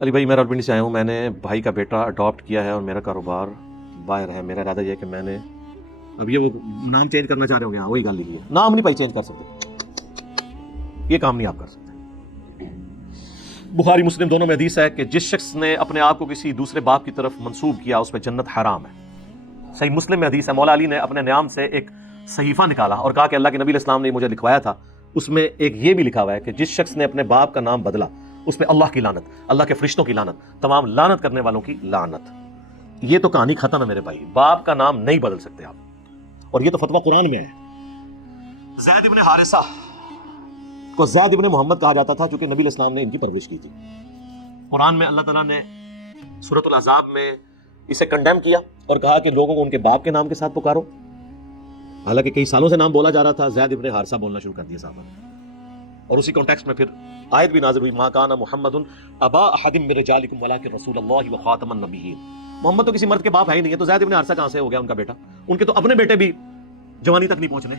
علی بھائی میں راولپنڈی سے آیا ہوں. میں نے بھائی کا بیٹا اڈاپٹ کیا ہے اور میرا کاروبار باہر ہے. میرا ارادہ یہ ہے کہ میں نے اب یہ وہ نام چینج کرنا چاہ رہے ہوں گے. ہاں وہی گل لکھی ہے. نام نہیں بھائی چینج کر سکتے, یہ کام نہیں آپ کر سکتے. بخاری مسلم دونوں میں حدیث ہے کہ جس شخص نے اپنے آپ کو کسی دوسرے باپ کی طرف منسوب کیا اس پہ جنت حرام ہے. صحیح مسلم میں حدیث ہے, مولا علی نے اپنے نیام سے ایک صحیفہ نکالا اور کہا کہ اللہ کے نبی علیہ السلام نے مجھے لکھوایا تھا. اس میں ایک یہ بھی لکھا ہوا ہے کہ جس شخص نے اپنے باپ کا نام بدلا اس پہ اللہ کی لعنت, اللہ کے فرشتوں کی لعنت, تمام لعنت کرنے والوں کی لعنت. یہ تو کہانی ختم ہے میرے بھائی. باپ کا نام نہیں بدل سکتے آپ, اور یہ تو فتویٰ قرآن میں ہے. زید ابن حارثہ کو زید ابن محمد کہا جاتا تھا چونکہ نبی علیہ السلام نے ان کی پرورش کی تھی. قرآن میں اللہ تعالیٰ نے سورۃ الاحزاب میں اسے کنڈیم کیا اور کہا کہ لوگوں کو ان کے باپ کے نام کے ساتھ پکارو. حالانکہ کئی سالوں سے نام بولا جا رہا تھا, زید ابن حارثہ بولنا شروع کر دیا صحابہ نے. اور اسی کانٹیکسٹ میں پھر آیت بھی نازل ہوئی, ما کان محمد ابا احد من رجالکم ولکن رسول اللہ وخاتم النبیین. محمد تو کسی مرد کے باپ ہے ہی نہیں ہے, تو زید ابن حارثہ کہاں سے ہو گیا ان کا بیٹا؟ ان کے تو اپنے بیٹے بھی جوانی تک نہیں پہنچنے,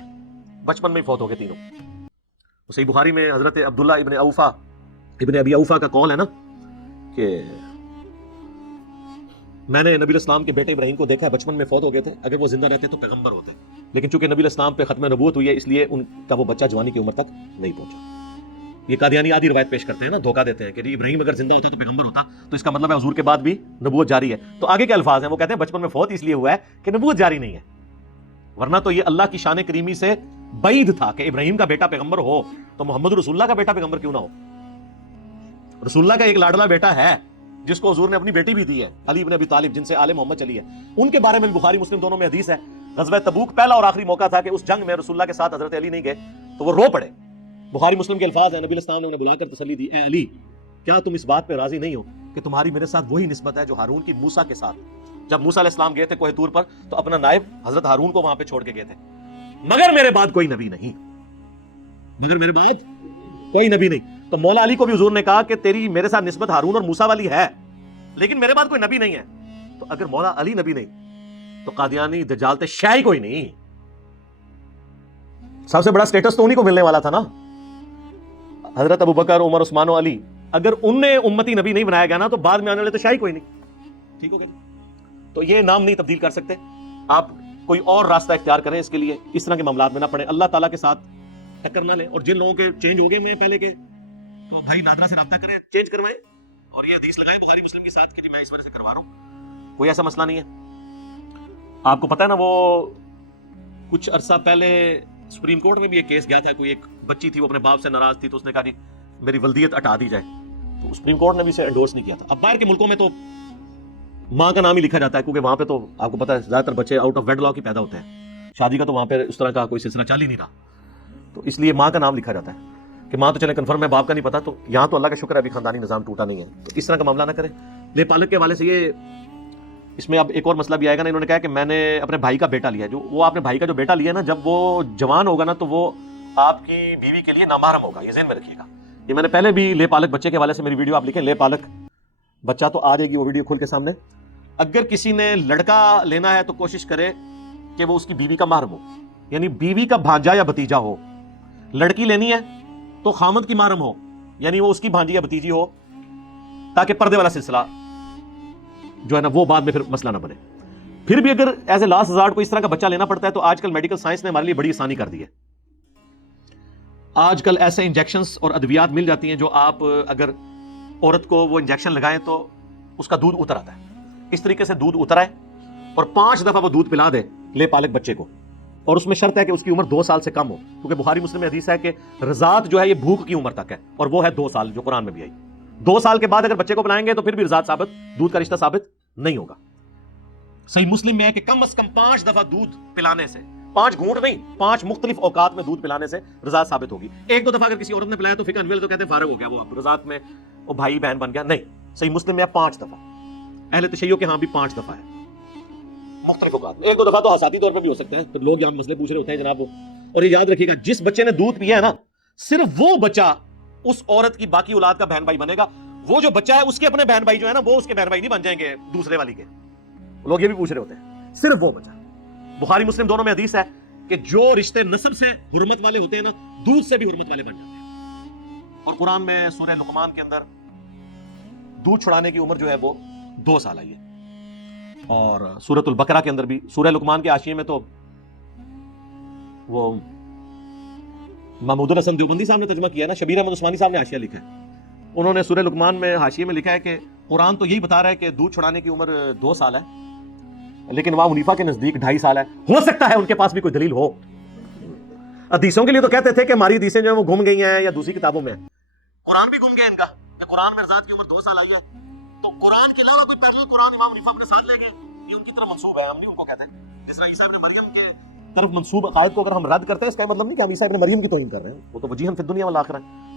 بچپن میں ہی فوت ہو گئے تینوں. صحیح بخاری میں حضرت عبداللہ ابن اوفا ابن ابی اوفا کا قول ہے نا کہ میں نے نبی علیہ السلام کے بیٹے ابراہیم کو دیکھا ہے, بچپن میں فوت ہو گئے تھے, اگر وہ زندہ رہتے تو پیغمبر ہوتے, لیکن چونکہ نبی علیہ السلام پہ ختم نبوت ہوئی ہے اس لیے ان کا وہ بچہ جوانی کی عمر تک نہیں پہنچا. یہ قادیانی آدھی روایت پیش کرتے ہیں نا, دھوکہ دیتے ہیں کہ ابراہیم اگر زندہ ہوتا تو پیغمبر ہوتا, تو اس کا مطلب ہے حضور کے بعد بھی نبوت جاری ہے. تو آگے کے الفاظ ہیں, وہ کہتے ہیں بچپن میں فوت اس لیے ہوا ہے کہ نبوت جاری نہیں ہے, ورنہ تو یہ اللہ کی شان کریمی سے بعید تھا کہ ابراہیم کا بیٹا پیغمبر ہو, تو محمد رسول اللہ کا بیٹا پیغمبر کیوں نہ ہو؟ رسول اللہ کا ایک لاڈلا بیٹا ہے جس کو حضور نے اپنی بیٹی بھی دی ہے, علی ابن ابی طالب, جن سے آل محمد چلی ہے. ان کے بارے میں بخاری مسلم دونوں میں حدیث ہے. غزوہ تبوک پہلا اور آخری موقع تھا کہ اس جنگ میں رسول اللہ کے ساتھ حضرت علی نہیں گئے تو وہ رو پڑے. بخاری مسلم کے الفاظ ہیں, نبی علیہ السلام نے انہیں بلا کر تسلی دی, اے علی کیا تم اس بات پہ راضی نہیں ہو کہ تمہاری میرے ساتھ وہی نسبت ہے جو ہارون کی موسیٰ کے ساتھ؟ جب موسیٰ علیہ السلام گئے تھے کوہ طور پر تو اپنا نائب حضرت ہارون کو وہاں پہ چھوڑ کے گئے تھے, مگر میرے بعد کوئی نبی نہیں, مگر میرے بعد کوئی نبی نہیں. تو مولا علی کو بھی حضور نے کہا کہ تیری میرے ساتھ نسبت ہارون اور موسیٰ والی ہے, لیکن میرے بعد کوئی نبی نہیں ہے. تو اگر مولا علی نبی نہیں تو قادیانی دجال تے شے ہی کوئی نہیں. سب سے بڑا سٹیٹس تو انہی کو ملنے والا تھا نا, حضرت ابوبکر, عمر, عثمان و علی. اگر انہیں امتی نبی نہیں بنایا گیا نا تو بعد میں آنے والے تو شے ہی کوئی نہیں. ٹھیک ہو گیا؟ تو یہ نام نہیں تبدیل کر سکتے آپ, کوئی اور راستہ اختیار کریں اس کے لیے. اس طرح کے معاملات میں نہ پڑے, اللہ تعالیٰ کے ساتھ ٹکر نہ لیں. اور جن لوگوں کے چینج ہو گئے میں پہلے کے, تو بھائی نادرا سے رابطہ کریں, چینج کروائیں اور یہ حدیث لگائیں بخاری مسلم کے ساتھ کہ جی میں اس وجہ سے کروا رہا ہوں. کوئی ایسا مسئلہ نہیں ہے. آپ کو پتہ ہے نا, وہ کچھ عرصہ پہلے سپریم کورٹ میں بھی ایک کیس گیا تھا. کوئی ایک بچی تھی, وہ اپنے باپ سے ناراض تھی, تو اس نے کہا جی میری ولدیت ہٹا دی جائے, تو سپریم کورٹ نے بھی اسے انڈورس نہیں کیا تھا. اب باہر کے ملکوں میں تو ماں کا نام ہی لکھا جاتا ہے, کیونکہ وہاں پہ تو آپ کو پتہ ہے زیادہ تر بچے آؤٹ آف ویڈ لاک ہی پیدا ہوتے ہیں, شادی کا تو وہاں پہ اس طرح کا کوئی سلسلہ چل ہی نہیں رہا, تو اس لیے ماں کا نام لکھا جاتا ہے کہ ماں تو چلے کنفرم ہے, باپ کا نہیں پتا. تو یہاں تو اللہ کا شکر ہے ابھی خاندانی نظام ٹوٹا نہیں ہے, تو اس طرح کا معاملہ نہ کریں. لے پالک کے حوالے سے یہ اس میں اب ایک اور مسئلہ بھی آئے گا نا. انہوں نے کہا کہ میں نے اپنے بھائی کا بیٹا لیا, جو وہ آپ نے بھائی کا جو بیٹا لیا نا, جب وہ جوان ہوگا نا تو وہ آپ کی بیوی کے لیے نامحرم ہوگا, یہ ذہن میں رکھیے گا. یہ میں نے پہلے بھی لے پالک بچے کے حوالے سے میری ویڈیو آپ لکھیں, لے پالک بچہ, تو آ جائے گی وہ ویڈیو کھول کے سامنے. اگر کسی نے لڑکا لینا ہے تو کوشش کرے کہ وہ اس کی بیوی کا محرم ہو, یعنی بیوی کا بھانجا یا بھتیجا ہو. لڑکی لینی ہے تو خامد کی محرم ہو, یعنی وہ اس کی بھانجی یا بھتیجی ہو, تاکہ پردے والا سلسلہ جو ہے نا وہ بعد میں پھر مسئلہ نہ بنے. پھر بھی اگر ایز اے لاسٹ ریزارٹ کو اس طرح کا بچہ لینا پڑتا ہے تو آج کل میڈیکل سائنس نے ہمارے لیے بڑی آسانی کر دی ہے. آج کل ایسے انجیکشنز اور ادویات مل جاتی ہیں جو آپ اگر عورت کو وہ انجیکشن لگائیں تو اس کا دودھ اتر آتا ہے. اس طریقے سے دودھ اتر آئے اور 5 دفعہ وہ دودھ پلا دے لے پالک بچے کو, اور اس میں شرط ہے کہ اس کی عمر 2 سال سے کم ہو, کیونکہ بخاری مسلم میں حدیث ہے کہ رضاعت جو ہے یہ بھوک کی عمر تک ہے, اور وہ ہے 2 سال, جو قرآن میں بھی آئی. 2 سال کے بعد اگر بچے کو پلائیں گے تو پھر بھی رضاعت ثابت, دودھ کا رشتہ ثابت نہیں ہوگا. صحیح مسلم میں ہے کہ کم از کم 5 دفعہ دودھ پلانے سے, 5 گھونٹ نہیں, 5 مختلف اوقات میں دودھ پلانے سے رضاعت ثابت ہوگی. 1-2 دفعہ اگر کسی عورت نے پلایا تو فقہ حنفی تو کہتے ہیں فارغ ہو گیا, وہ رضاعت میں وہ بھائی بہن بن گیا. نہیں, صحیح مسلم میں 5 دفعہ. اہل تشیع کے ہاں بھی 5 دفعہ ہے مختلف اوقات میں. 1-2 دفعہ تو حسادی طور پہ بھی ہو سکتے ہیں, پھر لوگ یہاں مسئلے پوچھ رہے ہوتے ہیں جناب وہ. اور یہ یاد رکھیے گا, جس بچے نے دودھ پیا ہے نا, صرف وہ بچہ اس عورت کی باقی اولاد کا بہن بھائی بنے گا. وہ جو بچہ ہے اس کے اپنے بہن بھائی جو ہے نا وہ اس کے بہن بھائی نہیں بن جائیں گے دوسرے والی کے. لوگ یہ بھی پوچھ رہے ہوتے ہیں, صرف وہ بچہ. بخاری مسلم دونوں میں حدیث ہے کہ جو رشتے نسب سے حرمت والے ہوتے ہیں نا, دودھ سے بھی حرمت والے بن جاتے ہیں. اور قرآن میں سورہ لقمان کے اندر دودھ چھڑانے کی عمر جو ہے وہ 2 سال آئی ہے. اور سورۃ البقرہ کے اندر بھی سورہ لقمان کے حاشیے میں تو وہ محمود الحسن دیوبندی صاحب نے ترجمہ کیا ہے نا, شبیر احمد عثمانی صاحب نے حاشیہ لکھا ہے, انہوں نے سورہ لقمان میں حاشیے میں لکھا ہے کہ قرآن تو یہی بتا رہا ہے کہ دودھ چھڑانے کی عمر 2 سال ہے, لیکن امام حنیفہ کے نزدیک 2.5 سال ہے. ہو سکتا ہے ان کے پاس بھی کوئی دلیل ہو. حدیثوں کے لیے تو کہتے تھے کہ ہماری حدیثیں جو ہیں وہ گم گئی ہیں یا دوسری کتابوں میں ہیں. قرآن بھی گم گیا ان کا کہ قرآن میں رضاعت کی عمر 2 سال آئی ہے, تو قرآن کے علاوہ کوئی پیرل قرآن امام حنیفہ اپنے ساتھ لے گئے, یہ ان کی طرف منسوب ہے, ہم نہیں ان کو کہتے ہیں. جس طرح عیسیٰ ابن مریم کے طرف منسوب عقائد کو اگر ہم رد کرتے ہیں اس کا مطلب نہیں کہ ہم عیسیٰ ابن مریم کی توہین کر رہے ہیں, وہ تو وجیہاً فی الدنیا والآخرہ ہے.